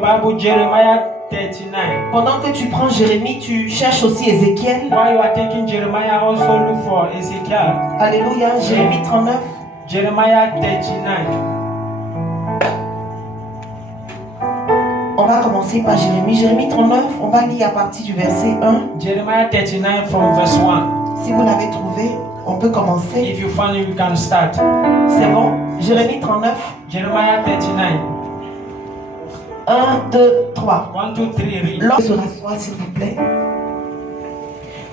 Bible, Jeremiah 39. Pendant que tu prends Jérémie, tu cherches aussi Ézéchiel. While you are taking Jeremiah, also look for Ezekiel. Alléluia. Jérémie 39. Jeremiah 39. On va commencer par Jérémie. Jérémie 39, on va lire à partir du verset 1. Jeremiah 39 from verse 1. Si vous l'avez trouvé, on peut commencer. If you find it, you can start. C'est bon. Jérémie 39. Jeremiah 39. 1, 2, 3. 1, 2, 3, read. L'homme se rassoit, s'il vous plaît.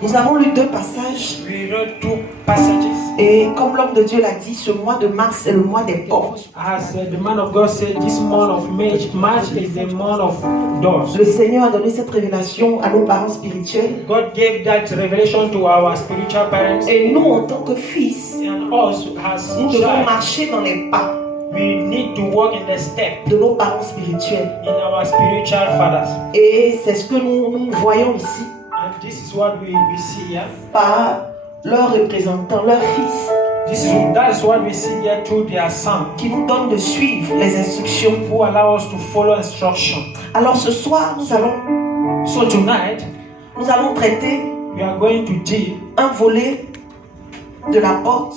Nous avons lu 2 passages. We read 2 passages. Et comme l'homme de Dieu l'a dit, ce mois de mars c'est le mois des portes. As the man of God said, this month of March is the month of doors. Le Seigneur a donné cette révélation à nos parents spirituels. God gave that revelation to our spiritual parents. Et nous, en tant que fils, And us as nous devons children, marcher dans les pas we need to walk in the step de nos parents spirituels. in our spiritual fathers. Et c'est ce que nous voyons ici And this is what we see here. par leurs représentants, leurs fils, That is what we see here through their son, qui nous donnent de suivre les instructions. who allow us to follow instruction. Alors ce soir, nous allons traiter We are going to deal. un volet de la porte.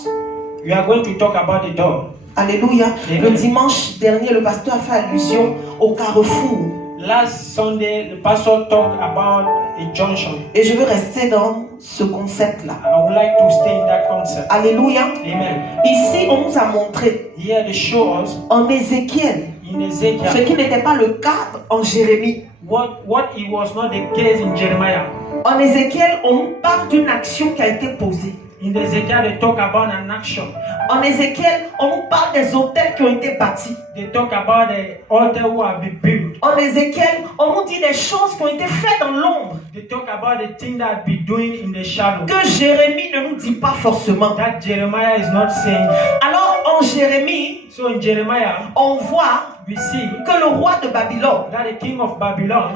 We are going to talk about the door. Alléluia. Amen. Le dimanche dernier, le pasteur a fait allusion au carrefour. Last Sunday, the pastor talked about a junction. Et je veux rester dans ce concept-là. I would like to stay in that concept. Alléluia. Amen. Ici, on nous a montré Here they show us en Ézéchiel in ce Ezekiel qui n'était pas le cas en Jérémie. what it was not the case in Jeremiah. En Ézéchiel, on nous parle d'une action qui a été posée. In Ezekiel, they talk about an action. En Ézéchiel, on nous parle des hôtels qui ont été bâtis. They talk about the altar who have been built. En Ézéchiel, on nous dit des choses qui ont été faites dans l'ombre, They talk about the thing that been doing in the shadow. que Jérémie ne nous dit pas forcément. That Jeremiah is not saying. Alors en Jérémie, So in Jeremiah, on voit we see que le roi de Babylone that the king of Babylon,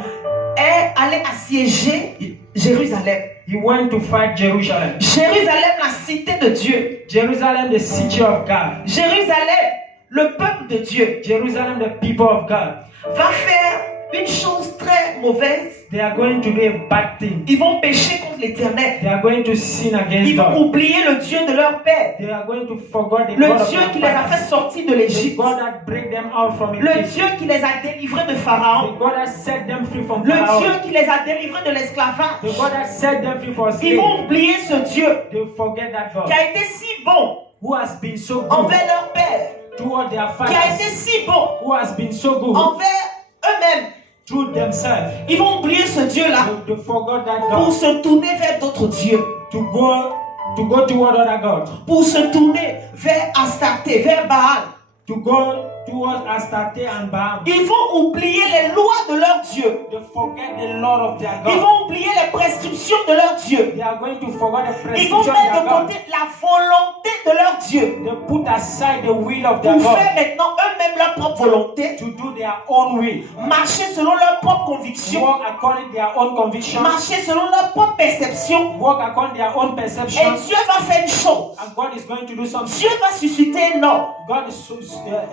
est allé assiéger Jérusalem. he went to fight Jerusalem. Jérusalem, la cité de Dieu. Jerusalem, the city of God. Jérusalem, le peuple de Dieu, Jerusalem, the people of God. va faire une chose très mauvaise. They are going to do a bad thing. Ils vont pécher contre l'Éternel. They are going to sin against Ils vont God. oublier le Dieu de leur père. They are going to forget the Le God of Dieu their qui les a fathers. fait sortir de The l'Égypte. God that break them out from Le Egypt. Dieu qui les a délivrés de The Pharaon. God that set them free from Le Pharaoh. Dieu qui les a délivrés de l'esclavage. The God that set them free from Ils slavery. vont oublier ce Dieu They forget that qui God a été si bon who has been so good envers leur père, toward their qui a été fathers, si bon who has been so good envers eux-mêmes. through themselves. Ils vont oublier ce Dieu-là They forgot that pour God se tourner vers d'autres dieux, to go toward other gods, pour se tourner vers Astarté, vers Baal. to go towards Astarte and Baal. Ils vont oublier les lois de leur Dieu. They forget the Lord of their Ils God. vont oublier les prescriptions de leur Dieu. They are going to forget the Ils vont prescription of mettre their de God. côté la volonté de leur Dieu They put aside the will of their pour God faire maintenant eux-mêmes leur propre volonté, to do their own will. marcher selon leur propre conviction, Walk according to their own convictions. marcher selon leur propre perception. Walk according to their own Et perceptions. Dieu va faire une chose. And God is going to do something. Dieu va susciter un homme God is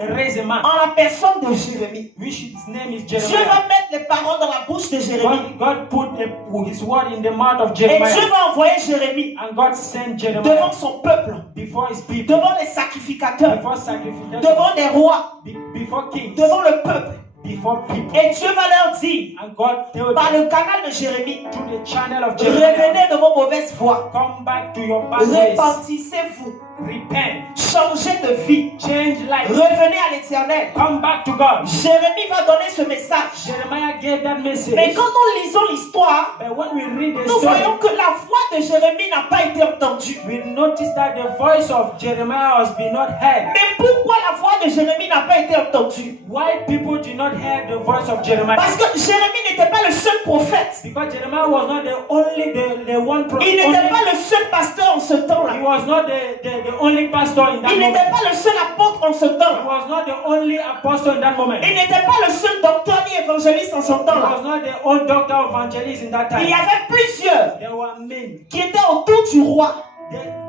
raise a man, en la personne de Jérémie. which his name is Dieu Jeremiah. va mettre les paroles dans la bouche de Jérémie. God put his word in the mouth of Et Dieu Jeremiah. va envoyer Jérémie And God sent Jeremiah devant son peuple, before his people, devant les sacrificateurs, before sacrification, devant les rois, before kings, devant le peuple. before people. Et Dieu va leur dire, And God told par them le canal de Jérémie, through the channel of Jeremiah, revenez de vos mauvaises voies, come back to your bad ways, repentissez-vous, repent, changez de vie, change life, revenez à l'Éternel. come back to God. Jérémie va donner ce message. Jeremiah gave that message. Mais quand nous lisons l'histoire, But when we read the nous story, voyons que la voix de Jérémie n'a pas été entendue. we notice that the voice of Jeremiah has been not heard. Mais pourquoi la voix de Jérémie n'a pas été entendue? Why people did not hear the voice of Jeremiah? Parce que Jérémie n'était pas le seul prophète. Because Jeremiah was not the only the one prophet. Il n'était pas le seul pasteur en ce He temps-là. was not the only pastor in that Il moment. n'était pas le seul apôtre en ce He temps-là. was not the only apostle in that moment. Il n'était pas le seul docteur ni évangéliste en ce He temps-là. was not the only doctor evangelist in that Il y time. avait plusieurs There were men qui étaient autour du roi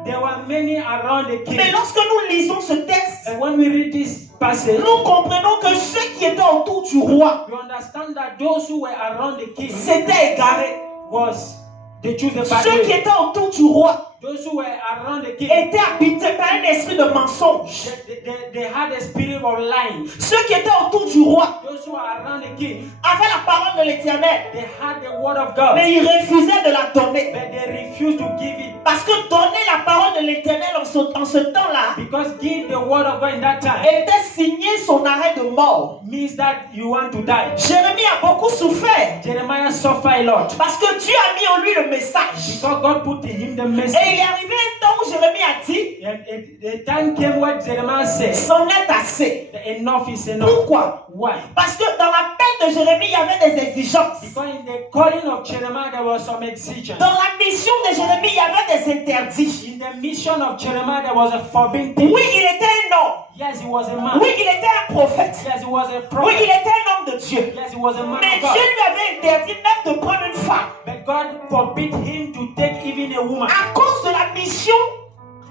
There were many around the king. Mais lorsque nous lisons ce texte, And when we read this passage, nous comprenons que ceux qui étaient autour du roi you understand that those who were around the king s'étaient égarés. they choose the bad Ceux qui way. étaient autour du roi Those who were around the king, étaient habités par un esprit de mensonge. they had a spirit of lying. Ceux qui étaient autour du roi Those who were around the king, avaient la parole de l'Éternel, they had the word of God, mais ils refusaient de la donner. but they refused to give it. Parce que donner la parole de l'Éternel en ce temps-là Because give the word of God in that time était signer son arrêt de mort. means that you want to die. Jérémie a beaucoup souffert Jeremiah suffered a lot parce que Dieu a mis en lui le message. because God put in him the Et message. il est arrivé un temps où Jérémie a dit, And the time came where Jeremiah said, c'en est assez. enough is enough. Pourquoi? Why? Parce que dans l'appel de Jérémie, il y avait des exigences. Because in the calling of Jeremiah there was some exigence. Dans la mission de Jérémie, il y avait des interdits. In the mission of Jeremiah there was a forbidden thing. Oui, il était un homme. Yes, he was a man. Oui, il était un prophète. Yes, he was a Oui, prophet. il était un homme de Dieu. Yes, he was a man Mais of God. Dieu lui avait interdit même de prendre une femme. But God forbid him to take even a woman À cause de la mission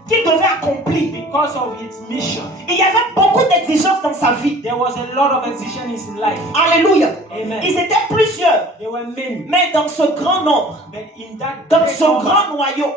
qu'il devait accomplir. because of his mission. Il y avait beaucoup d'exigences dans sa vie. There was a lot of exigencies in life. Alléluia. Amen. Ils étaient plusieurs. There were many. Mais dans ce grand nombre, But in that dans great ce number, grand noyau,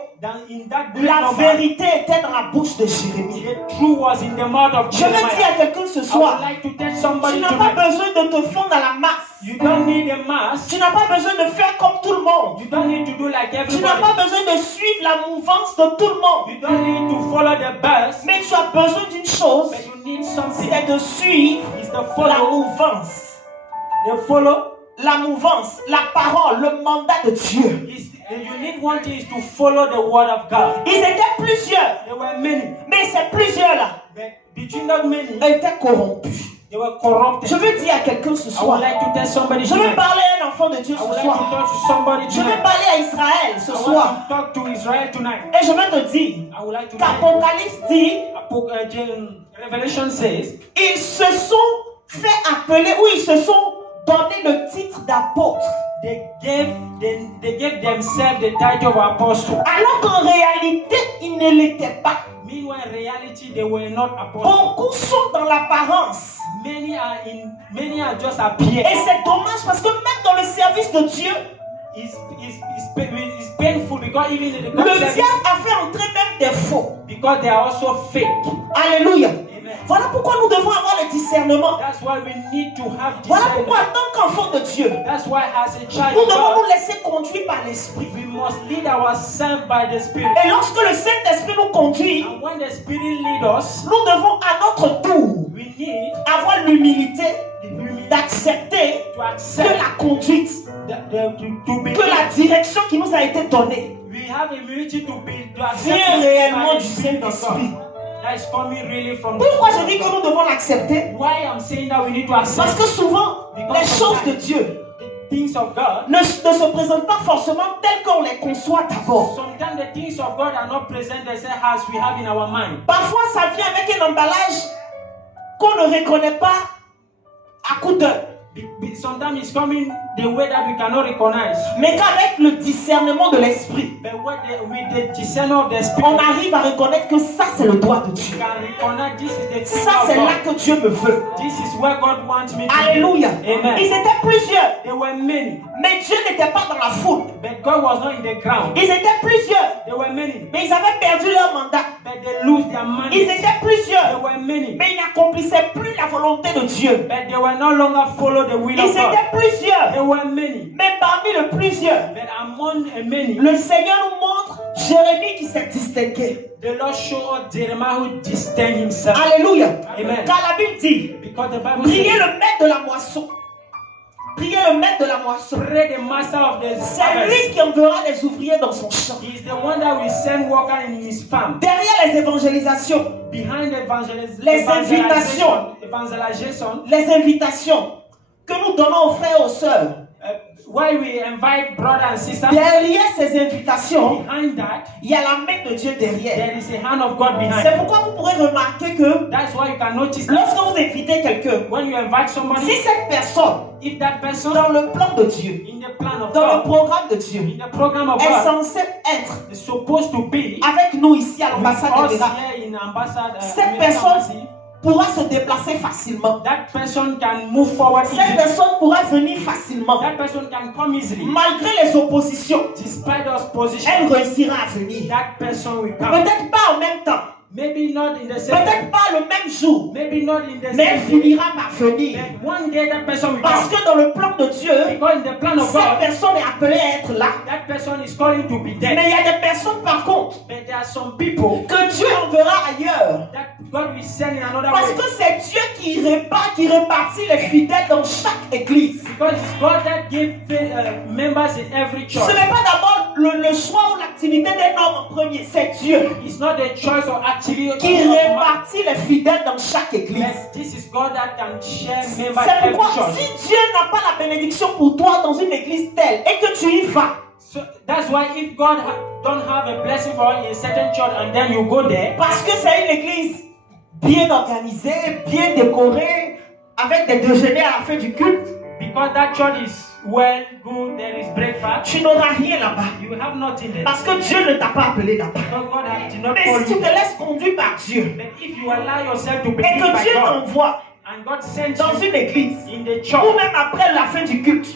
in that great la number, vérité était dans la bouche de Jérémie. the truth was in the mouth of Je veux dire Jeremiah. à quelqu'un ce I would soir, like to tell tu somebody n'as pas tonight, besoin de te fondre dans la masse. you don't need a mask. Tu n'as pas besoin de faire comme tout le monde. You don't need to do like Tu n'as everybody. pas besoin de suivre la mouvance de tout le monde. You don't need to follow the bus. Mais tu as besoin d'une chose, But you need something. c'est de suivre It's the la follow. mouvance. The follow. La mouvance, la parole, le mandat de Dieu. You need one thing is to follow the word of God. Ils étaient plusieurs, There were many. mais ces plusieurs-là But between that many, étaient corrompus. they were corrupted. Je veux dire à quelqu'un ce I would soir, like to tell somebody je veux tonight. parler à un enfant de Dieu I would ce like to soir. talk to somebody Je veux tonight. parler à Israël ce I soir. want to talk to Israel tonight. Et je veux te dire I would like to tell qu'Apocalypse dit, Revelation says, ils se sont fait appeler, ou ils se sont donné le titre d'apôtre. they gave themselves the title of apostle. Alors qu'en réalité, ils ne l'étaient pas. Meanwhile, in reality, they were not apostles. Beaucoup sont dans l'apparence. Many are just appeared. Et c'est dommage parce que même dans le service de Dieu, It's painful because even in the le God service, diable a fait entrer même des faux. because they are also fake. Alléluia. Amen. Voilà pourquoi nous devons avoir le discernement. That's why we need to have Voilà pourquoi discernment. en tant qu'enfant de Dieu, That's why as a child nous of devons nous God, laisser conduire par l'Esprit. we must lead ourselves by the Spirit. Et lorsque le Saint-Esprit nous conduit, And when the Spirit leads us, nous devons à notre tour we need avoir l'humilité the humility d'accepter to que accept la conduite, to be. que la direction qui nous a été donnée We have humility to accept vient the réellement du Spirit of Saint-Esprit. God. That is coming really from the Pourquoi je Spirit dis of que God. nous devons l'accepter? Why I'm saying that we need to Parce accept que souvent, les choses de Dieu the things of God. ne se présentent pas forcément telles qu'on les conçoit d'abord. Sometimes the things of God are not present as we have in our mind. Parfois, ça vient avec un emballage qu'on ne reconnaît pas à coup d'œil. Sometimes it's coming the way that we cannot recognize. Mais qu'avec le discernement de l'esprit, But with the discernement of the Spirit, on arrive à reconnaître que ça, c'est le doigt de we Dieu. can recognize this is the thing Ça, of c'est là God. que Dieu me veut. This is where God wants me to Alléluia. be. Amen. Ils étaient plusieurs, There were many, mais Dieu n'était pas dans la foule. but God was not in the ground. Ils étaient plusieurs, There were many, mais ils avaient perdu leur mandat. but they lose their Ils money. étaient There plusieurs, were many, mais ils n'accomplissaient plus la volonté de Dieu. but they were no longer follow the will Ils of God. étaient plusieurs, There were many, mais parmi les plusieurs, but among many, le Seigneur nous montre Jérémie qui s'est distingué. the Lord showed us Jeremiah who distinguished himself. Alléluia. Amen. Car la Bible dit, Because the Bible priez says, le maître de la moisson. Priez le maître de la moisson. pray the master of the C'est harvest. lui qui enverra les ouvriers dans son champ. He is the one that will send worker in his farm. Derrière les évangélisations, Behind the Les invitations. evangelization, les invitations que nous donnons aux frères et aux sœurs, why we invite brother and sister, derrière ces invitations, behind that, il y a la main de Dieu derrière. there is a hand of God behind. C'est pourquoi vous pourrez remarquer que That's why you can notice that lorsque vous invitez quelqu'un, when you invite somebody, si cette personne, if that person, dans le plan de Dieu, in the plan of dans le God, programme de Dieu, in the program of est God, censée être is supposed to be avec nous ici à with l'ambassade us de l'Irak, here in ambassade, cette American personne embassy, pourra se déplacer facilement. that person can move forward Cette easily. personne pourra venir facilement. That person can come easily. Malgré les oppositions, Despite those positions, elle réussira à venir. that person will come. Peut-être pas en même temps, Maybe not in the same peut-être pas le même jour, maybe not in the mais elle same day. finira par venir. But one day that person will Parce come. que dans le plan de Dieu, Because in the plan of cette God, personne est appelée à être là. that person is calling to be there. Mais il y a des personnes par contre But there are some people que Dieu enverra ailleurs. that God will send in another Parce way. que c'est Dieu qui répartit les fidèles dans chaque église. Because it's God that gives members in every Ce church. n'est pas d'abord le choix ou l'activité d'un homme en premier, c'est Dieu It's not the choice or activity qui of man. répartit les fidèles dans chaque église. But this is God that can share members C'est in every pourquoi church. si Dieu n'a pas la bénédiction pour toi dans une église telle et que tu y vas, So that's why if God don't have a blessing for you in a certain church and then you go there, parce que c'est une église bien organisée, bien décorée, avec des déjeuners à la fin du culte, because that church is well, good, there is breakfast, tu n'auras rien là-bas. you will have nothing there. Parce que Dieu ne t'a pas appelé là-bas. Because God did not Mais call si tu you. te laisses conduire par Dieu But if you allow yourself to be et led que by Dieu God t'envoie and God sends dans you une église, in the ou church, même après la fin du culte,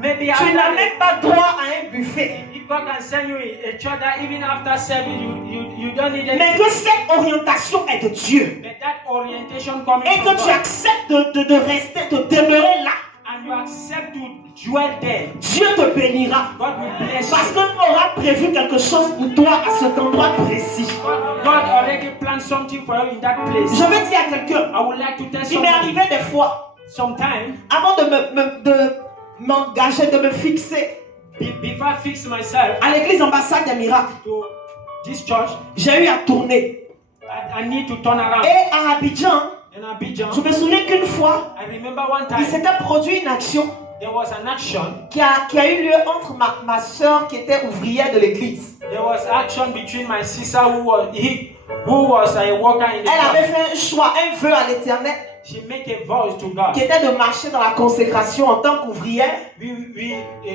maybe tu n'as after, même pas droit à un buffet. if God can send you a church that even after service you don't need Mais anything. que cette orientation est de Dieu. But that orientation coming Et from que tu God, acceptes de rester, de demeurer là. and you accept to dwell there, Dieu te bénira. God will bless Parce you. qu'on aura prévu quelque chose pour toi à cet endroit précis. God already planned something for you in that place. Je vais dire à quelqu'un, I would like to tell il m'est somebody, arrivé des fois, sometime, avant de m'engager, de me fixer before I fix myself à l'église ambassade des miracles, to this church, j'ai eu à tourner. I need to turn around. Et à Abidjan, In Abidjan, je me souviens qu'une fois, I remember one il time s'était produit une action there was an action. qui a eu lieu entre ma soeur qui était ouvrière de l'église. There was action between my sister who was a worker in the Elle avait church. fait un choix, un vœu à l'Éternel, She make a voice to God. qui était de marcher dans la consécration en tant qu'ouvrière.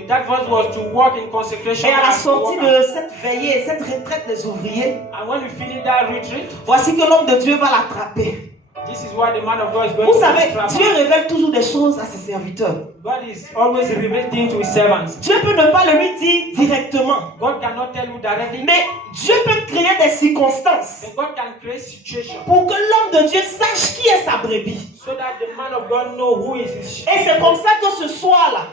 That voice was to walk in consecration. Et à la as a sortie worker. de cette veillée, cette retraite des ouvriers, And when we finish that retreat, voici que l'homme de Dieu va l'attraper. this is why the man of God is going Vous to savez, trap Dieu her. révèle toujours des choses à ses serviteurs. God is always revealing things to his servants. Dieu peut ne pas le lui dire directement, God cannot tell you directly, mais Dieu peut créer des circonstances but God can create situations pour que l'homme de Dieu sache qui est sa brebis. so that the man of God know who is his sheep. Et c'est comme ça que ce soir-là,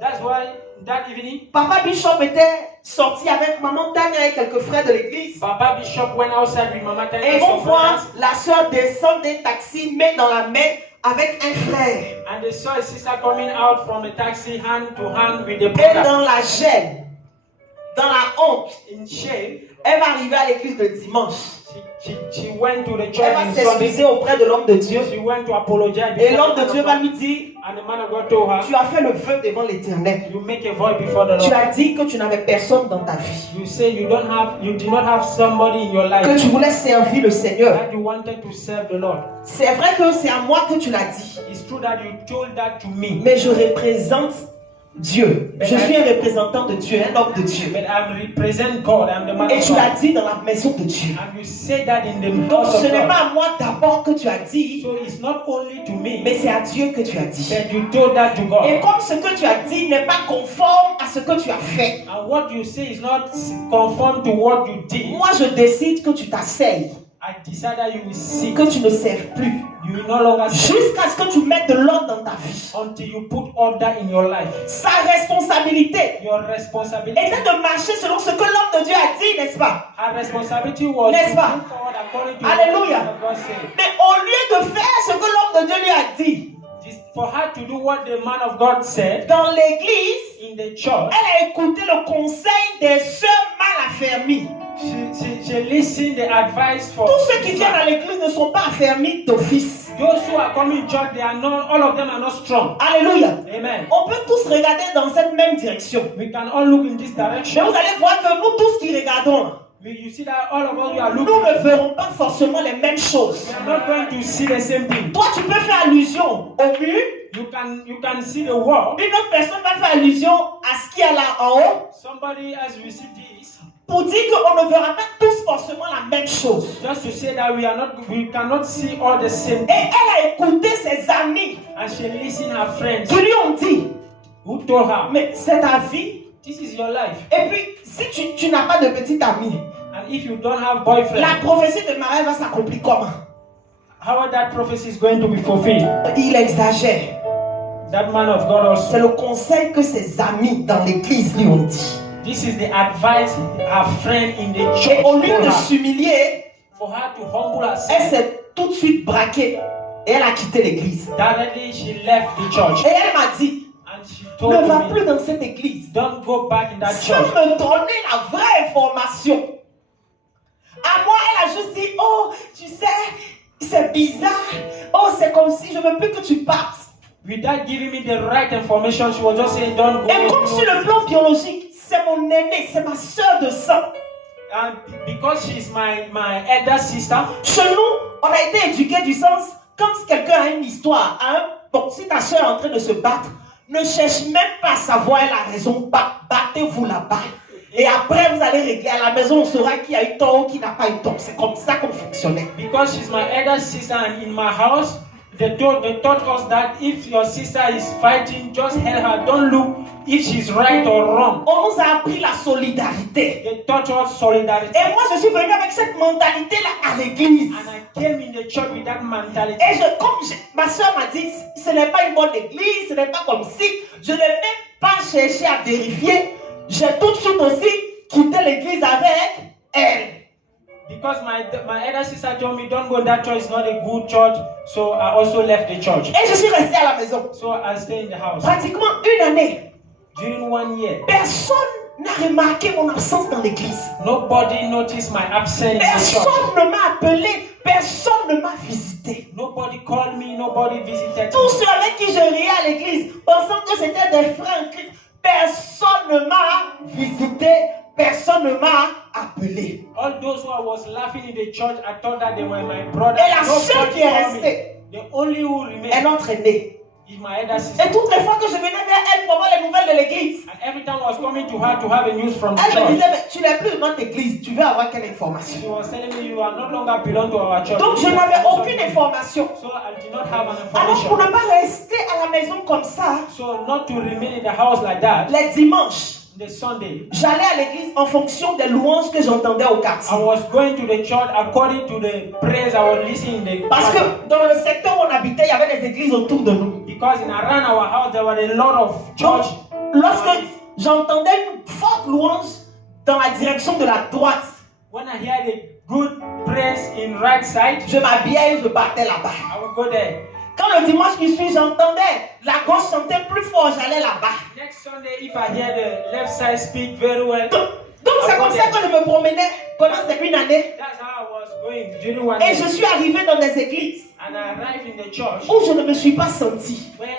That's why that evening, Papa Bishop était sorti avec Maman Tania et quelques frères de l'église. Papa Bishop went outside with Mama Tanya Et ils and vont some voir brothers, la soeur descendre d'un taxi, main dans la main, avec un frère. and they saw a sister coming out from a taxi hand to hand with the Et brother dans la gêne, dans la honte, in shame. elle va arriver à l'église le dimanche. She went to the Elle church va on Sunday. s'excuser auprès de l'homme de Dieu. She went to apologize Et before l'homme the de man Dieu of va God. lui dire, And the man of God told her, tu as fait le vœu devant l'Éternel. you make a vow before the Tu Lord. as dit que tu n'avais personne dans ta vie. You say you did not have somebody in your life Que tu voulais servir le Seigneur. that you wanted to serve the Lord. C'est vrai que c'est à moi que tu l'as dit. It's true that you told that to me. Mais je représente Dieu. Je suis un représentant de Dieu, un homme de Dieu. But I represent God. I'm the man Et of tu l'as God. dit dans la maison de Dieu. And you say that in the Donc house ce of n'est God. pas à moi d'abord que tu as dit, So it's not only to me, mais c'est à Dieu que tu as dit. but you told that to Et God. comme ce que tu as dit n'est pas conforme à ce que tu as fait, And what you say is not conform to what you did. moi je décide que tu t'asseyes, I decide that you will sit. que tu ne serves plus, You will no longer serve jusqu'à ce que tu mettes de l'ordre dans ta vie. until you put order in your life. Sa responsabilité Your responsibility. était de marcher selon ce que l'homme de Dieu a dit, n'est-ce pas? Her responsibility was N'est-ce to pas? move forward according to Alléluia. what God said. Mais au lieu de faire ce que l'homme de Dieu lui a dit, For her to do what the man of God said dans l'église, in the church, elle a écouté le conseil des sœurs mal affermies. she listened the advice for Tous ceux qui viennent à l'église ne sont pas affermis d'office. Those who are coming to church, they are not, all of them are not strong. Alléluia. Amen. On peut tous regarder dans cette même direction. We can all look in this Mais direction. vous allez voir que nous tous qui regardons, You see that all of us we are nous looking. ne verrons pas forcément les mêmes choses. We are not going to see the same thing. Toi, tu peux faire allusion au mur. You can see the wall. Une autre personne va faire allusion à ce qu'il y a là en haut Somebody else will see this. pour dire qu'on ne verra pas tous forcément la même chose. Just to say that we cannot see all the same Et thing. elle a écouté ses amis And she listened her friends qui lui ont dit, who told her, mais c'est ta vie. this is your life. Et puis, si tu n'as pas de petit ami, And if you don't have boyfriend, la prophétie de mariage va s'accomplir comment? how that prophecy is going to be fulfilled? Il exagère. That man of God also. C'est le conseil que ses amis dans l'église lui ont dit. This is the advice her friend in the Et church au lieu told de her. s'humilier, For her to humble elle herself, s'est tout de suite braquée et elle a quitté l'église. directly she left the church. Et elle m'a dit, And she ne told va me, plus dans cette église don't go back in that sans church. me donner la vraie information. À moi, elle a juste dit, oh, tu sais, c'est bizarre. Oh, c'est comme si je ne veux plus que tu partes. Without giving me the right information, she was just saying, don't go. Et comme sur le plan biologique, c'est mon aîné, c'est ma soeur de sang. And because she's my elder sister, Chez nous, on a été éduqués du sens, quand quelqu'un a une histoire, hein, bon, si ta soeur est en train de se battre, ne cherche même pas à savoir la raison, battez-vous là-bas. Et après, vous allez régler à la maison, on saura qui a eu tort ou qui n'a pas eu tort. C'est comme ça qu'on fonctionnait. because she's my elder sister and in my house, they taught us that if your sister is fighting, just help her. Don't look if she's right or wrong. On nous a appris la solidarité. They taught us solidarity. Et moi, je suis venu avec cette mentalité-là à l'église. And I came in the church with that mentality. Et ma soeur m'a dit, ce n'est pas une bonne église, ce n'est pas comme si. Je n'ai même pas cherché à vérifier. J'ai tout de suite aussi quitté l'église avec elle. Because my elder sister told me, don't go that church, it's not a good church. So I also left the church. Et je suis restée à la maison. So I stayed in the house. Pratiquement une année. During 1 year, Personne n'a remarqué mon absence dans l'église. nobody noticed my absence in the church. Personne ne m'a appelé. Personne ne m'a visité. Nobody called me, nobody visited Tous me. ceux avec qui je riais à l'église, pensant que c'était des frères en Christ, personne ne m'a visité. Personne ne m'a appelé. All those who I was laughing in the church, I thought that they were my brothers. Et la seule Nobody qui est called me. restée The only who est remained notre aînée. is my elder sister. Et toutes les fois que je venais vers elle pour avoir les nouvelles de l'église, And every time I was coming to her to have a news from the elle me church, disait, mais tu n'es plus de notre église, tu veux avoir quelle information? she was telling me you are no longer belong to our church. Donc je n'avais aucune information. So I did not have an Alors pour information. ne pas rester à la maison comme ça, So not to remain in the house like that, les dimanches, the Sunday, j'allais à l'église en fonction des louanges que j'entendais au I quartier. was going to the church according to the praise I was listening in the Parce que dans le secteur où on habitait, il y avait des églises autour de nous. because in around our house there were a lot of Donc, church. lorsque j'entendais une forte louange dans la direction de la droite, When I hear the good praise in right side, je m'habillais et je partais là-bas. I will go there. Quand le dimanche qui suit, j'entendais la gauche chanter plus fort, j'allais là-bas. Next Sunday, if I hear the left side speak very well, Donc c'est comme ça que je me promenais pendant cette une année. that's how I was going during 1 Et day. je suis arrivé dans des églises And I arrived in the church où je ne me suis pas senti. where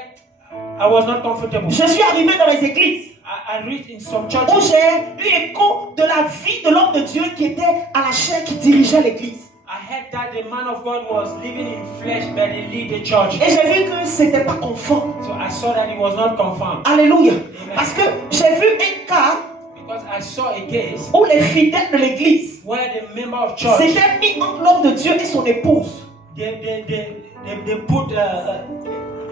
I was not comfortable. Je suis arrivé dans les églises I reached in some où churches. j'ai eu écho de la vie de l'homme de Dieu qui était à la chair qui dirigeait l'église. I heard that the man of God was living in flesh, but he lead the church. Et j'ai vu que c'était pas conforme. So I saw that it was not confirmed. Alléluia. Parce que j'ai vu un cas Because I saw a case où les fidèles de l'église where the member of church, s'étaient mis entre l'homme de Dieu et son épouse. they put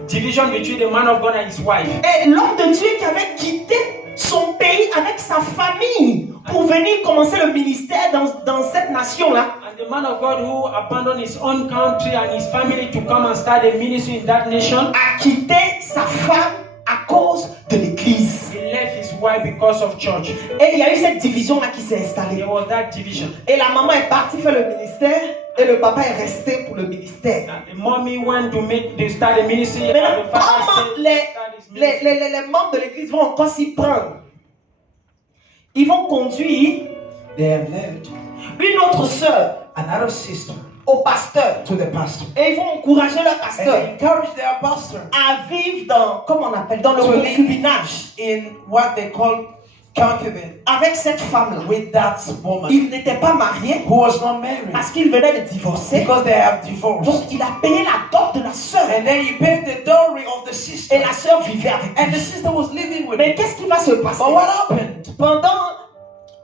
division between the man of God and his wife. Et l'homme de Dieu qui avait quitté son pays avec sa famille pour venir commencer le ministère dans cette nation-là, And the man of God who abandoned his own country and his family to come and start a ministry in that nation, a quitté sa femme à cause de l'église. he left his wife because of church. Et il y a eu cette division-là qui s'est installée. There was that division. Et la maman est partie faire le ministère et le papa est resté pour le ministère. And the mommy went to start a ministry. And Maintenant, the father comment stayed to start his ministry. les membres de l'église vont encore s'y prendre? Ils vont conduire They have left une autre sœur another sister au pasteur. to the pastor. Et ils vont encourager leur And pasteur they encourage their pastor à vivre dans, comment on appelle, dans le To live. concubinage in what they call concubine avec cette femme-là. with that woman Il n'était pas marié who was not married parce qu'il venait de divorcer. because they have divorced. Donc il a payé la dot de la sœur. And then he paid the dowry of the sister. Et la sœur vivait avec And the lui. sister was living with Mais him. qu'est-ce qui va se passer But what happened?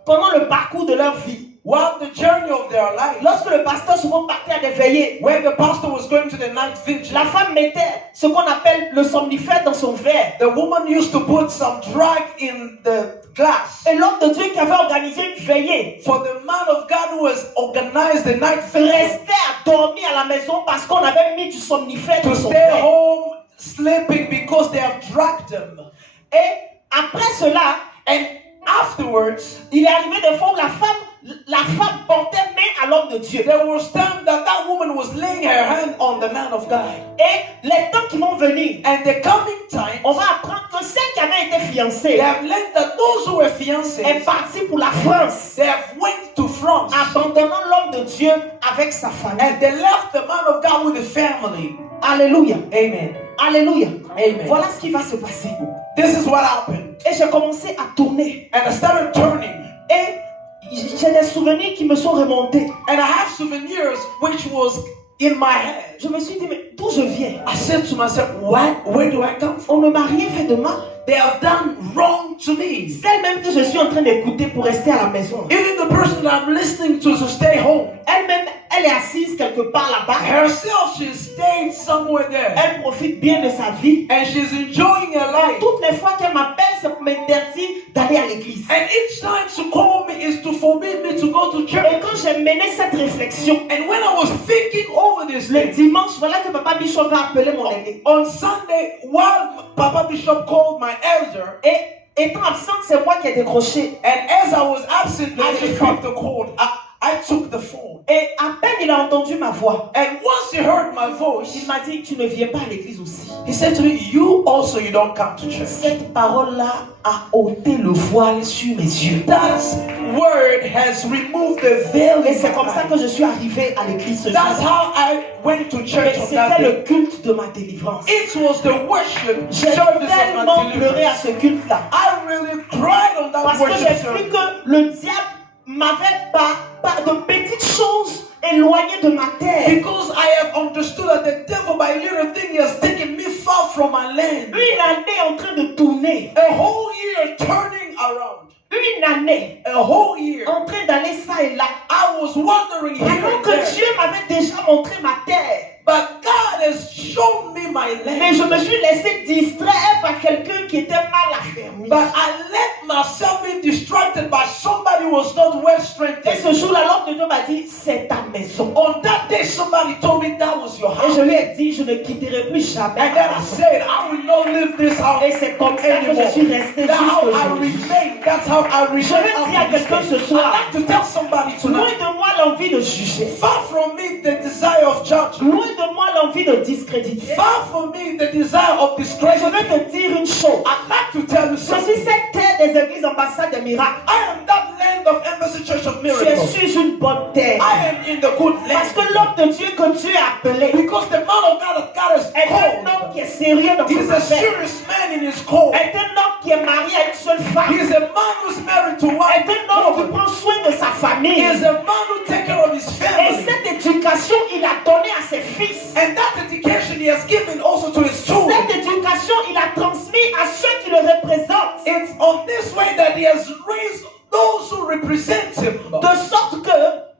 pendant le parcours de leur vie? While the journey of their life, Lorsque le pasteur souvent partait à des veillées, when the pastor was going to the night vigil, la femme mettait ce qu'on appelle le somnifère dans son verre. the woman used to put some drug in the glass. Et l'homme de Dieu qui avait organisé une veillée For the man of God who has organized the night vigil restait à dormir à la maison parce qu'on avait mis du somnifère to dans son stay verre. home sleeping because they have drugged him. Et après cela, And afterwards, il est arrivé des fois où la femme portait main à l'homme de Dieu. there was time that woman was laying her hand on the man of God. Et les temps qui vont venir, And the coming time, on va apprendre que celle qui avait été they fiancée have learned that those who were fiancés, est partie pour la France, they have went to France. abandonnant l'homme de Dieu avec sa famille. And they left the man of God with the family. Alléluia. Amen. Alléluia. Amen. Voilà ce qui va se passer. This is what happened. Et j'ai commencé à tourner. And I started turning. Et j'ai des souvenirs qui me sont remontés. And I have souvenirs which was in my head. Je me suis dit, mais d'où je viens? I said to myself, where do I come from? On ne m'a rien fait de mal. They have done wrong to me. Celle même que je suis en train d'écouter pour rester à la maison. Even the person that I'm listening to stay home. Elle-même, elle est assise quelque part là-bas. Herself, she stayed somewhere there. Elle profite bien de sa vie. And she's enjoying her life. Toutes les fois qu'elle m'appelle, c'est pour m'interdire d'aller à l'église. And each time she called me is to forbid me to go to Et church. quand j'ai mené cette réflexion, And when I was thinking over this le thing, dimanche, voilà que Papa Bishop va appeler mon aîné. on Sunday, while Papa Bishop called my elder, Et étant absente, c'est moi qui ai décroché. and as I was absent, I just dropped the cord. I took the phone. Et à peine il a entendu ma voix, And once he heard my voice, il m'a dit, tu ne viens pas à l'église aussi. he said to me, you don't come to church. Cette parole-là a ôté le voile sur mes yeux. That word has removed the veil. Et in c'est my comme ça life. que je suis arrivée à l'église ce That's jour. how I went to church on that C'était day. le culte de ma délivrance. It was the worship J'ai service of tellement my pleuré à deliverance. ce culte-là. I really cried on that Parce que worship j'ai vu service. que le diable m'avait pas de petites choses éloignées de ma terre. Because I have understood that the devil by little thing he has taken me far from my land. Une année en train de tourner. A whole year turning around. Une année A whole year. en train d'aller ça et là. I was wandering here Alors and que there. Dieu m'avait déjà montré ma terre. But God has shown me my Mais land. je me suis laissé distraire par quelqu'un qui était mal affermi. But I let myself be distracted by somebody who was not well Et strengthened. ce jour-là, l'homme de Dieu m'a dit, c'est ta maison. On that day, somebody told me that was your Et house. je lui ai dit, je ne quitterai plus jamais. And then I said, I will not leave this house Et c'est comme ça que anymore. je suis restée That's how I jusqu'aujourd'hui. remain. That's how I remain. Je veux dire à quelqu'un ce soir, I'd like to tell somebody loin tonight. de moi l'envie de juger. Far from me the desire of judgment. Loin de moi l'envie de discréditer. Far from me the desire of Mais disgrace. je vais te dire une chose. I'd like to tell you Je something. suis cette terre des églises ambassades des miracles. I am that land of Embassy Church of Tu es Miracles. sur une bonne terre. I am in the good Parce que land. l'homme de Dieu que Dieu a appelé Because the man of God that God has est un homme called, qui est sérieux dans he is son a affaire. serious man in his call. Est un homme qui est marié à une seule He femme. is a man who's married to Est one un homme qui woman. prend soin de sa He famille. is a man who takes care of his Et family. cette éducation, il a donné à ses fils. And that education he has given also to his children. Cette éducation, il a transmis à ceux qui le représentent. It's on this way that he has raised those who represent him. De sorte que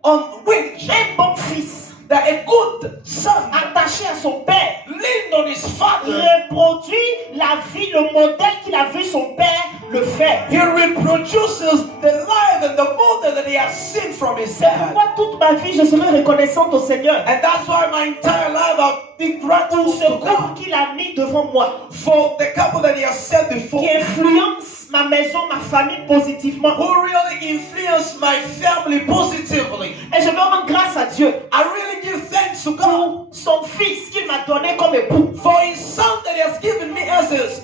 On which un bon fils that a good son attaché à son père leaned on his father. reproduit la vie, le modèle qu'il a vu son père le faire. He reproduces the life and the model that he has seen from his C'est dad. pourquoi toute ma vie, je serai reconnaissante au Seigneur And that's why my entire life I've been grateful pour ce to couple God qu'il a mis devant moi, for the couple that he has set before qui me, influence ma maison, ma famille positivement. who really influenced my family positively. Et je veux rendre grâce à Dieu I really give thanks to God pour son fils qu'il m'a donné comme époux, for his son that he has given me as his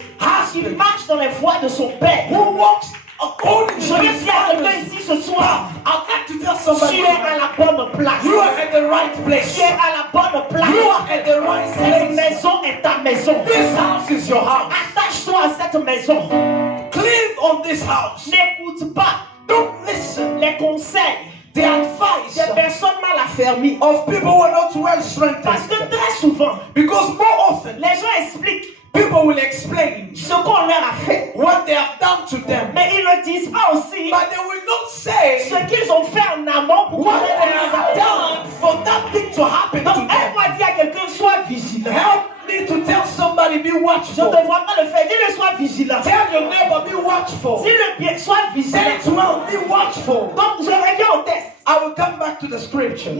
qui husband, marche dans les voies de son père. who walks according Je to vais his dire à quelqu'un values. ici ce soir, I'd like to tell somebody, tu es à la bonne place. you are at the right place. Tu es à la bonne place. You are at the right Cette place. maison est ta maison. This house is your house. Attache-toi à cette maison. Cleave on this house. N'écoute pas Don't listen. les conseils The advice des personnes mal affermies. of people who are not well Parce strengthened. que très souvent, Because more often, les gens expliquent people will explain ce qu'on leur a fait. what they have done to them. Mais ils ne disent pas aussi But they will not say ce qu'ils ont fait en amont pour what qu'on they les have attende. done for that thing to happen Donc, to them. aide-moi dire à quelqu'un, sois vigilant. Help me to tell somebody, be Je ne watchful. te vois pas le faire. Dis-le, sois vigilant. Tell your neighbor, be watchful. Dis-le bien, sois Say vigilant. it well, be watchful. Donc, je reviens au texte. I will come back to the scripture.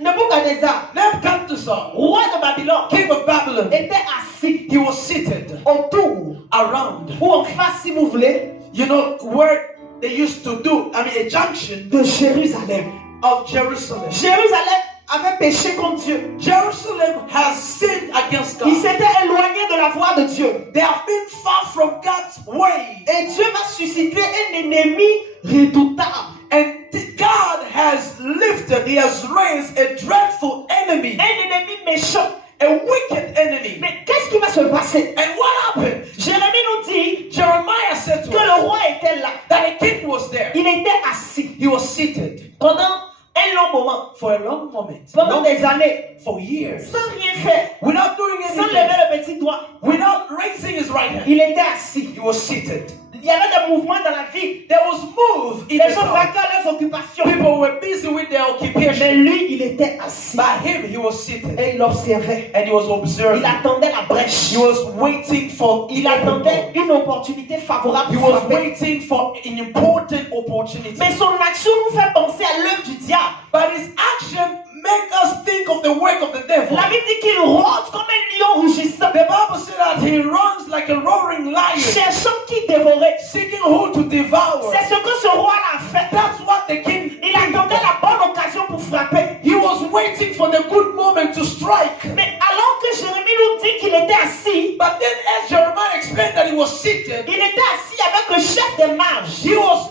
Nebuchadnezzar, Nebuchadnezzar, roi de Babylone, king of Babylon, était assis he was seated autour around, ou en face, si vous voulez, you know, where they used to do, a junction de Jérusalem. of Jerusalem. Jérusalem avait péché contre Dieu. Jerusalem has sinned against Il God. s'était éloigné de la voie de Dieu. They have been far from God's way. Et Dieu va susciter un ennemi redoutable. And God has lifted, he has raised a dreadful enemy, Un ennemi méchant. a wicked enemy. Mais qu'est-ce qui va se passer? And what happened? Jérémie nous dit Jeremiah said to que us le roi était là. that a king was there. Il était assis He was seated pendant un long moment, for a long moment, pendant des années, for years, sans rien faire, without doing sans anything, lever le petit doigt. without raising his right hand. Il était assis. He was seated. Il y avait des mouvements dans la vie. There was move in Les the gens town. vaquaient à leurs occupations. People were busy with their Mais occupation. lui, il était assis. By him, he was seated. Et il observait. And he was Il observing. attendait la brèche. He was waiting for Il attendait une opportunité favorable He pour was frapper. waiting for an important opportunity. Mais son action nous fait penser à l'œuvre du diable. But his action make us think of the work of the devil. La Bible dit qu'il rôde comme un lion rugissant, The Bible said that he runs like a roaring lion, cherchant qui dévorer. seeking who to devour. C'est ce que ce roi-là a fait. That's what the king Il attendait did. la bonne occasion pour frapper. He was waiting for the good moment to strike. Mais alors que Jérémie nous dit qu'il était assis, But then as Jeremiah explained that he was seated, il était assis avec le chef des mages, he was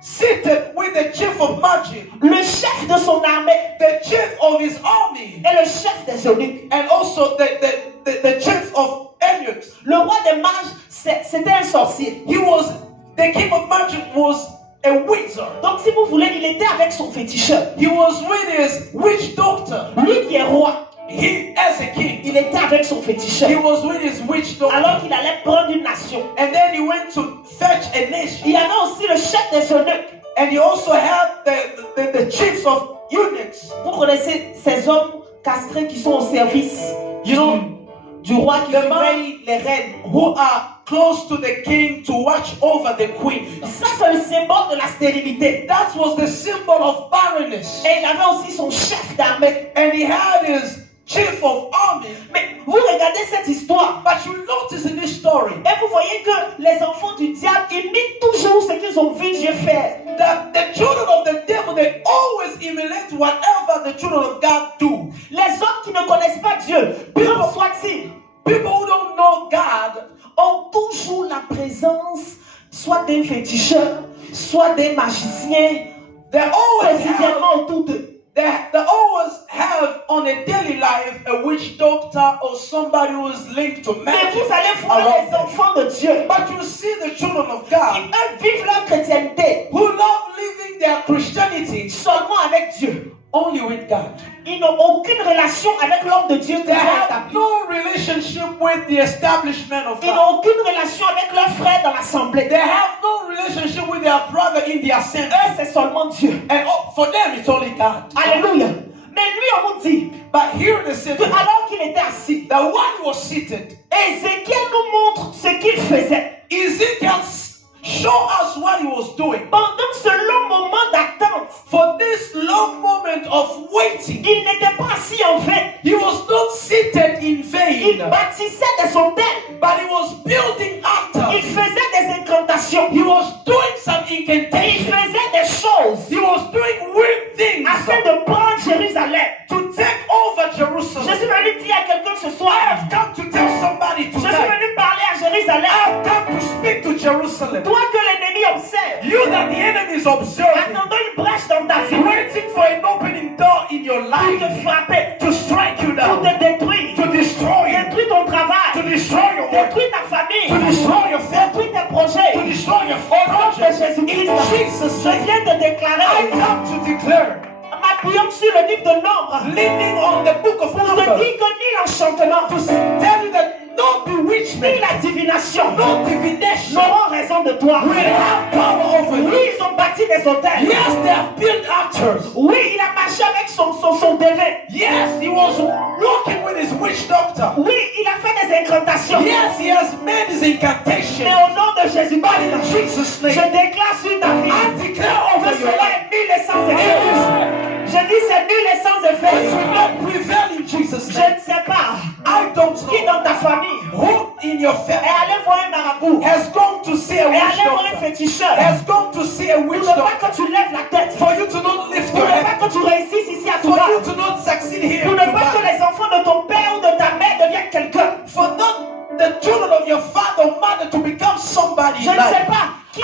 seated with the chief of Magi, le chef de son armée the chief of his army, et le chef des eunuques. and also the chief of eunuchs. Le roi des mages, c'était un sorcier. The king of Magi was a wizard. Donc si vous voulez, il était avec son féticheur. He was with his witch doctor. Lui qui est roi, He, as a king, il était avec son he féticheur. was with his witch Alors doctor. qu'il allait prendre une nation. And then he went to fetch a nation. Il y avait aussi le chef des eunuques. And he also had the chiefs of eunuchs. Vous connaissez ces hommes castrés qui sont au service You know, du roi qui the man surveille les reines. who are close to the king to watch over the queen. Ça, c'est le symbole de la stérilité. That was the symbol of barrenness. Et il avait aussi son chef d'armée. And he had his chief of army. Mais vous regardez cette histoire But you notice in this story et vous voyez que les enfants du diable imitent toujours ce qu'ils ont vu Dieu faire. that the children of the devil, they always emulate whatever the children of God do. Les hommes qui ne connaissent pas Dieu, comme soit-il, People who don't know God ont toujours la présence soit d'un féticheur, soit d'un magicien, they always have quotidiennement autour d'eux. they always have on a daily life a witch doctor or somebody who is linked to Mais magic vous allez voir around les them. enfants de Dieu But you see the children of qui God eux vivent leur chrétienté who love living their Christianity seulement avec Dieu. only with God. Ils n'ont aucune relation avec l'homme de Dieu qui They les a have établis. no relationship with the establishment of Ils God. n'ont aucune relation avec leurs frères dans l'assemblée. They have no relationship with their brother in the assembly. Eux, c'est seulement Dieu. And for them, it's only God. Alléluia. Mais lui, on nous dit But here they say que alors qu'il était assis, that one was seated. Ézéchiel nous montre ce qu'il faisait. Ezekiel show us what he was doing. Pendant ce long moment d'attente, For this long moment of waiting, il n'était pas assis en vain. he was not seated in Il vain, bâtissait des hôtels. but he was building Il altars. faisait des incantations. He was doing some Il incantations. faisait des choses He was doing weird things afin de prendre Jérusalem. to take over Je Jerusalem. suis venu dire à quelqu'un ce soir, I have come to tell somebody je suis tonight. venu parler à Jérusalem. I have come to speak to Jerusalem. Toi que l'ennemi observe, You that the enemy is observing, attendant une brèche dans ta vie, waiting for an opening door in your pour life te frapper, to strike you pour down, te détruire, to destroy you, détruire ton to travail, destroy your work, détruire ta to famille, destroy your family, détruire tes projets. to destroy your Au nom de project. Jésus-Christ, In Jesus' je name, viens de I déclarer, come to declare, m'appuyant sur le livre de Nombre, leaning on the book of pour te Numbers, dire que ni l'enchantement, to tell you that no ni bewitchment, la divination no divination n'auront raison de toi. will have power over Oui, you. ils ont bâti des hôtels. Yes, they have built altars. Oui, il a marché avec son dévé. Yes, he was walking with his witch doctor. Oui, il a fait des incantations. Yes, he has made his incantation. Mais au nom de Jésus-Christ, But in Jesus' je name, déclare sur ta vie I declare over que your cela life, est nul et sans effet. Je dis c'est nul et sans it effet. will not prevail in Jesus' Je name. ne sais pas I don't qui know dans ta famille who in your est family allé voir un marabout, has gone to see a est witch allé voir un doctor, féticheur, has gone to see a pour witch ne pas doctor, que tu lèves la tête, for you to not lift pour your ne head, pas que tu réussisses ici à for Touba, you to not succeed here, pour in ne pas que Dubai, les enfants de ton père ou de ta mère deviennent quelqu'un. for not the children of your father or mother to become somebody Je in ne sais life. pas qui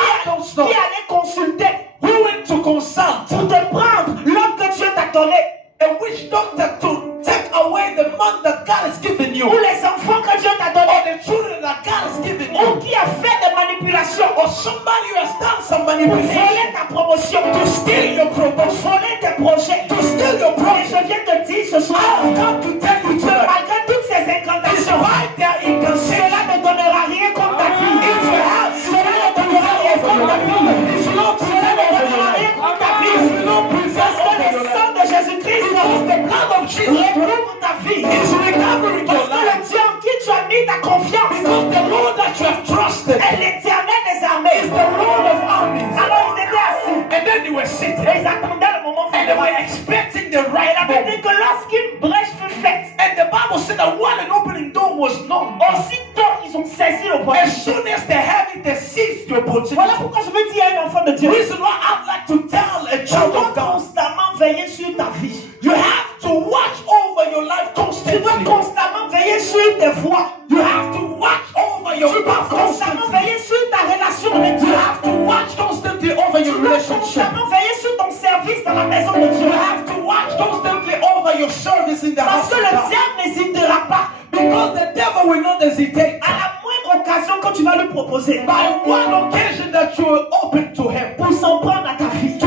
know. allait consulter Who went to consult pour te prendre l'homme que Dieu t'a donné, a witch doctor to take away the man that God has given you, ou les enfants que Dieu t'a or donnés, the children that God has given ou you, qui a fait des manipulations or somebody who has done some pour manipulation voler ta promotion, to steal your pour promotion, voler tes projets. to steal your Et project. je viens te dire ce soir I've come to tell you que tonight, malgré toutes ces incantations, despite their incantation, cela ne donnera rien contre ta vie. if you have, Cela ne donnera rien contre ta vie. it will not Cela ne prevail over your donnera rien life. contre ta It vie. will not prevail Parce que over le your life. sang de Jésus-Christ Because the blood of Jesus recouvre ta vie. is recovering Parce your que le life. Dieu en qui tu as mis ta confiance Because the Lord that you have trusted est l'Éternel des armées. is the Lord of armies. Alors ils étaient assis And then they were sitting. et ils attendaient le moment And they were favorable. expecting the Et right la Bible moment. dit que lorsqu'une brèche fut faite, And the Bible said that while an opening door was known, aussitôt ils ont saisi as l'opportunité. soon as they have it, they seized the Voilà opportunity. pourquoi je veux dire à un enfant de The Dieu, reason why I'd like to tell a tu child dois of God, constamment veiller sur ta vie. you have to watch over your life Tu dois constantly. constamment veiller sur tes voies. You have to watch over Tu your dois path constamment constantly. veiller sur ta relation avec You Dieu. have to watch constantly over Tu your dois relationship. constamment veiller sur ton service dans la maison de Dieu. You have to watch constantly over your service in the Parce house que of le God. diable n'hésitera pas Because the devil will not hesitate à la moindre occasion que tu vas lui proposer by one occasion that you will open to him pour s'en prendre à ta vie.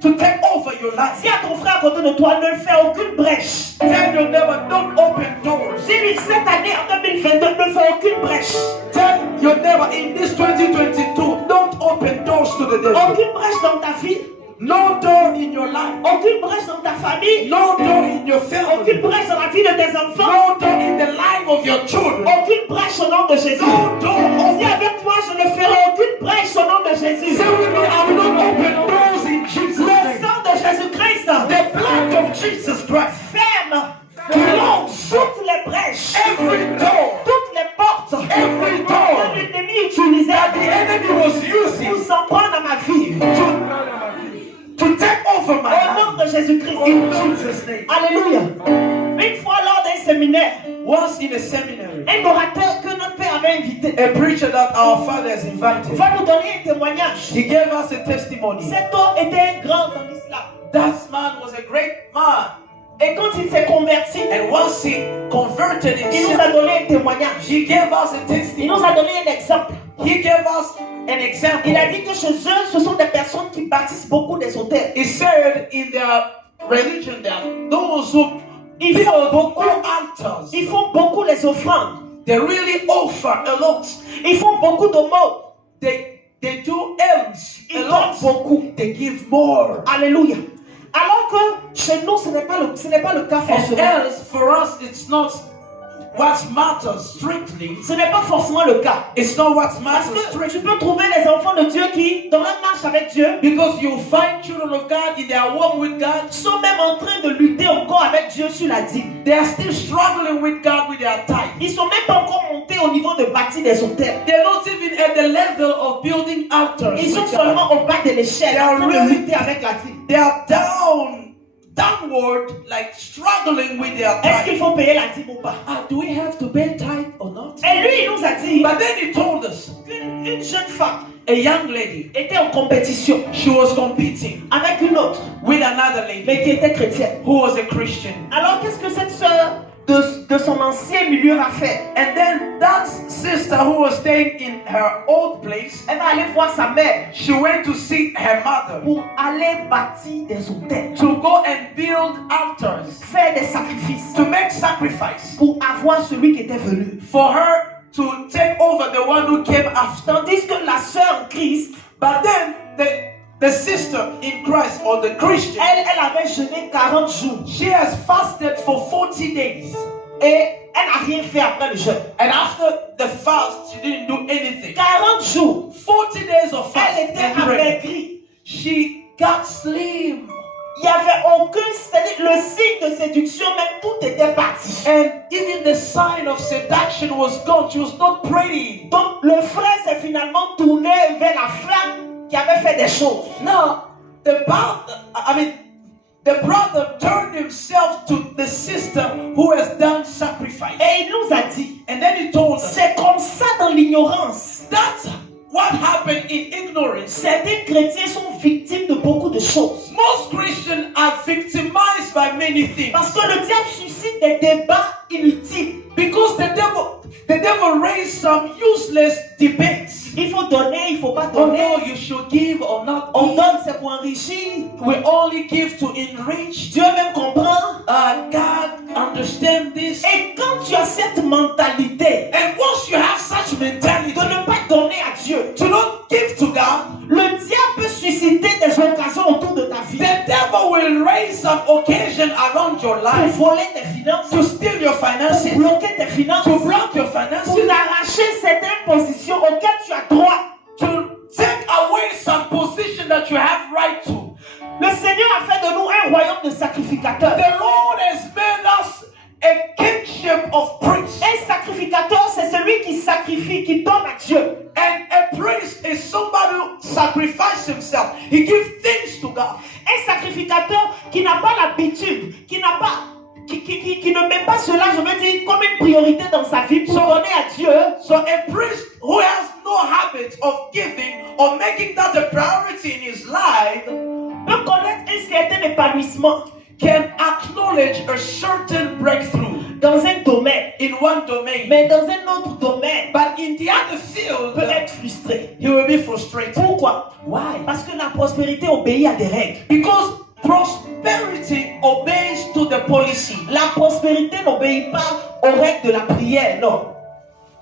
to take over your life. Dis à ton frère à côté de toi, ne fais aucune brèche. Tell your neighbor, don't open doors. Dis-lui, cette année en 2022, ne fais aucune brèche. Tell your neighbor in this 2022, don't open doors to the devil. Aucune brèche dans ta vie, No door in your life. aucune brèche dans ta famille, No door in your family. aucune brèche dans la vie de tes enfants, No door in the life of your children. aucune brèche au nom de Jésus. No door Dis of avec moi, je ne ferai aucune brèche au nom de Jésus. Say with me, I will not open doors in Jesus' Le name. sang de Jésus-Christ The blood of Jesus Christ. ferme Close toutes les brèches, every door. toutes les portes Every que door l'ennemi utilisait that the enemy was using pour s'en prendre à ma vie. to take over my Au nom life. de Jésus-Christ. In Jesus' name. Alléluia. Une fois lors d'un séminaire, Once in a seminary, un orateur que notre père avait invité a preacher that our father has invited, va nous donner un témoignage. he gave us a testimony. Cet homme était un grand dans l'islam. That man was a great man. Et quand il s'est converti, And once he converted il nous himself, a donné un témoignage. he gave us a Il nous testimony. a donné un exemple. He gave us an example. Il a dit que chez eux, ce sont des personnes qui bâtissent beaucoup des hôtels. He said in their religion that those who Ils build font beaucoup, altars, ils font beaucoup les offrandes. they really offer a lot. Ils font beaucoup d'aumônes. They do alms Ils a donnent lot. beaucoup. They give more. Alléluia. Alors que chez nous, ce n'est pas le cas And forcément. else, for us, it's not what matters strictly. Ce n'est pas forcément le cas. It's not what Parce matters que tu strictly. peux trouver des enfants de Dieu qui, dans leur marche avec Dieu, Because you find children of God in their walk with God, sont même en train de lutter encore avec Dieu sur la dîme. they are still struggling with God with their tithe. Ils sont même pas encore montés au niveau de bâtir des hôtels. They're not even at the level of building altars. Ils sont with God. seulement au bas de l'échelle, They are en train de really- lutter avec la dîme. They are downward, like struggling with their Est-ce qu'il tithe. faut payer la dîme ou pas? Do we have to pay tithe or not? Et lui, il nous a dit, But then he told told us qu'une jeune femme a young lady, était en compétition she was competing avec une autre, with another lady mais qui était chrétienne. who was a Christian. Alors qu'est-ce que cette sœur de son ancien milieu va faire? And then that sister who was staying in her old place, Elle va aller voir sa mère she went to see her mother pour aller bâtir des autels, to go and build altars, faire des sacrifices to make sacrifice pour avoir celui qui était venu. for her to take over the one who came after. Tandis que la sœur en Christ, But then the sister in Christ, or the Christian, elle avait jeûné 40 jours she has fasted for 40 days. et elle n'a rien fait après le jeûne. And after the fast, she didn't do anything. 40 jours, 40 days of fast elle était and prayer. amaigrie. She got slim. Il n'y avait aucun, c'est-à-dire le signe de séduction, même tout était parti. And even the sign of seduction was gone. She was not pretty. Donc le frère s'est finalement tourné vers la femme qui avait fait des choses. Now, the brother turned himself to the sister who has done sacrifice. Et il nous a dit, And then he told us, c'est comme ça dans l'ignorance. that's what happened in ignorance. Certains chrétiens sont victimes de beaucoup de choses. Most Christians are victimized by many things. Parce que le diable suscite des débats inutiles. Because the devil raised some useless debates. Il faut donner, il ne faut pas Oh donner. no, you should give or not On give. donne, c'est pour enrichir. We only give to enrich. Dieu même comprend. God understand this. Et quand tu as cette mentalité And once you have such mentality de ne pas donner à Dieu, to not give to God, le diable peut susciter des occasions autour de ta vie the devil will raise some occasion around your pour life voler tes finances, to steal your pour finances, bloquer tes finances, to block your pour finances, t'arracher certaines positions auxquelles tu as droit. to take away some position that you have right to. Le Seigneur a fait de nous un royaume de sacrificateurs. The Lord has made us a kingship of priests. Un sacrificateur, c'est celui qui sacrifie, qui donne à Dieu. And a priest is somebody who sacrifices himself. He gives things to God. Un sacrificateur qui n'a pas l'habitude, qui ne met pas cela, je veux dire, comme une priorité dans sa vie pour donner à Dieu. So a priest who has no habit of giving or making that a priority in his life Peut connaître un certain épanouissement can acknowledge a certain breakthrough dans un domaine, in one domain. mais dans un autre domaine, But in the other field, peut être frustré. he will be frustrated. Pourquoi? Why? Parce que la prospérité obéit à des règles. Because prosperity obeys to the policy. La prospérité n'obéit pas aux règles de la prière, non.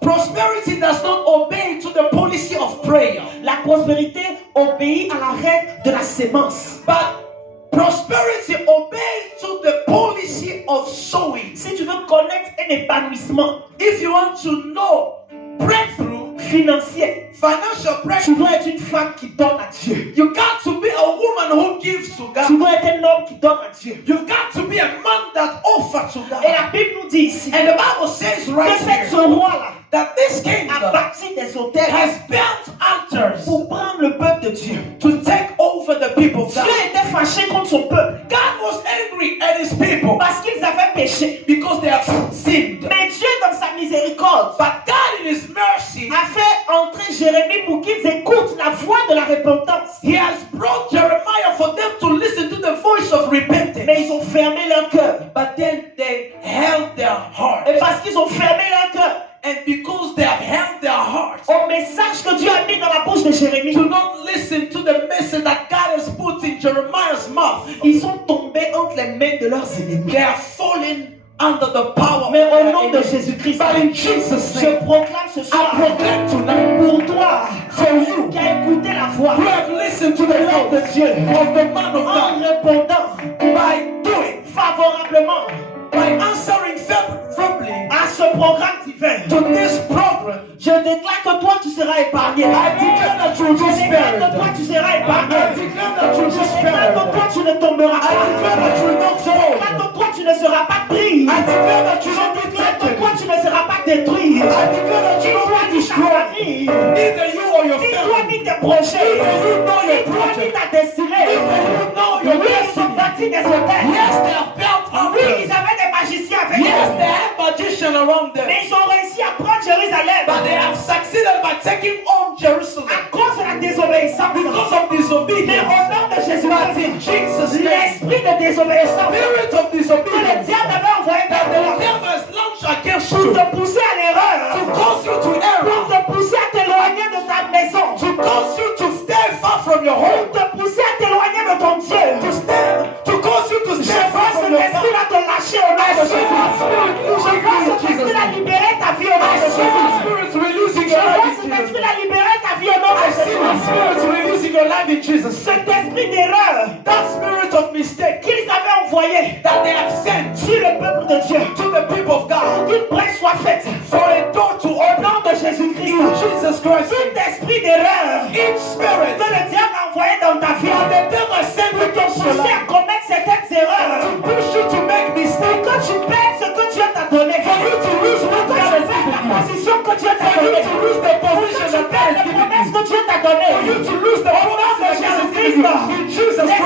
Prosperity does not obey to the policy of prayer. La prospérité obéit à la règle de la sémence. But prosperity obeys to the policy of sowing. Si tu veux connaître un épanouissement If you want to know breakthrough, financier, financial tu breakthrough, dois être une femme qui donne à Dieu. you got to be a woman who gives to Tu God. dois être un homme qui donne à Dieu. You've got to be a man that offers to Et la God. Bible nous dit ici And the Bible says que right ce here roi-là that this a kingdom bâti des hôtels has built altars pour prendre le peuple de Dieu. to take over the people of Dieu God. était fâché contre son peuple God was angry at his people parce qu'ils avaient péché. because they have sinned. Mais Dieu, dans sa miséricorde, But God in his mercy, a fait entrer Jérémie pour qu'ils écoutent la voix de la repentance. he has brought Jeremiah for them to listen to the voice of Mais repentance. ils ont fermé leur cœur. But then they held their heart. Et parce qu'ils ont fermé leur cœur And because they have held their heart au message que Dieu a mis dans la bouche de Jérémie, to not listen to the message that God has put in Jeremiah's mouth, ils sont tombés entre les mains de leurs ennemis. they are falling under the power Mais of au their nom de enemies. Jésus-Christ, But in Jesus' je name, proclame ce I soir proclaim tonight pour toi for you qui as écouté la voix who have listened to de the l'homme de voice Dieu of the man of en God répondant by doing, favorablement by answering firmly à ce programme divin. to this program. Je déclare que toi tu seras épargné. I declare that you will Je be déclare spared. que toi tu seras I épargné. declare that you will Je be déclare que spared. toi tu ne tomberas I declare that you will pas. not Je déclare fall. que toi tu ne seras pas pris. I declare that you will not be Je déclare que taken. toi tu ne seras pas détruit. I declare that you Ni will toi not be ni ta destroyed. famille. Neither you or your Ni toi family. ni tes projets. Neither you nor Ni your toi ni project. ta destinée. Neither you nor your Oui, ils ont destiny. bâti des hôtels. Yes, they have built Oui, ils altars. avaient des magiciens avec Yes, eux. they have magicians nation around them. Mais ils ont réussi à prendre Jérusalem But they have succeeded by taking on Jerusalem à cause de la désobéissance. because of Mais disobedience. au nom de Jésus, In Jesus' name, l'esprit de désobéissance spirit of que le disobedience diable avait envoyé that vers the toi devil has launched against pour you te pousser à to l'erreur, cause you to pour error, te pousser à t'éloigner de ta maison, to cause you to stay far from your pour home, te pousser à t'éloigner de ton Dieu. to cause you to Je stay far vois from cet your esprit-là te lâcher au nom de Jésus. Je vois cet esprit-là libérer ta vie au nom de Jésus. Spirit releasing Je your vois life cet in Jesus' esprit-là name. libérer ta vie au nom I de see the Jésus. Spirit releasing your life in Jesus' name. Cet esprit d'erreur That spirit of mistake qu'ils avaient envoyé that they have sent sur le peuple de Dieu, to the people of God qu'une brèche soit faite for a door to au open nom de Jésus-Christ. in Jesus Christ. Tout esprit d'erreur Each spirit que le diable a envoyé dans ta vie that the devil has sent pour te against your pousser à life commettre certaines erreurs, to push you to make pour mistakes, que tu perds ce que Dieu t'a donné, for you to lose pour what que God tu has perds given la you, position que Dieu t'a for you donnée, to lose the pour que position tu that God perds has les given promesses you, que Dieu t'a données. for you to lose the Au nom promises de that God has given Jésus-Christ, you. In Jesus' name,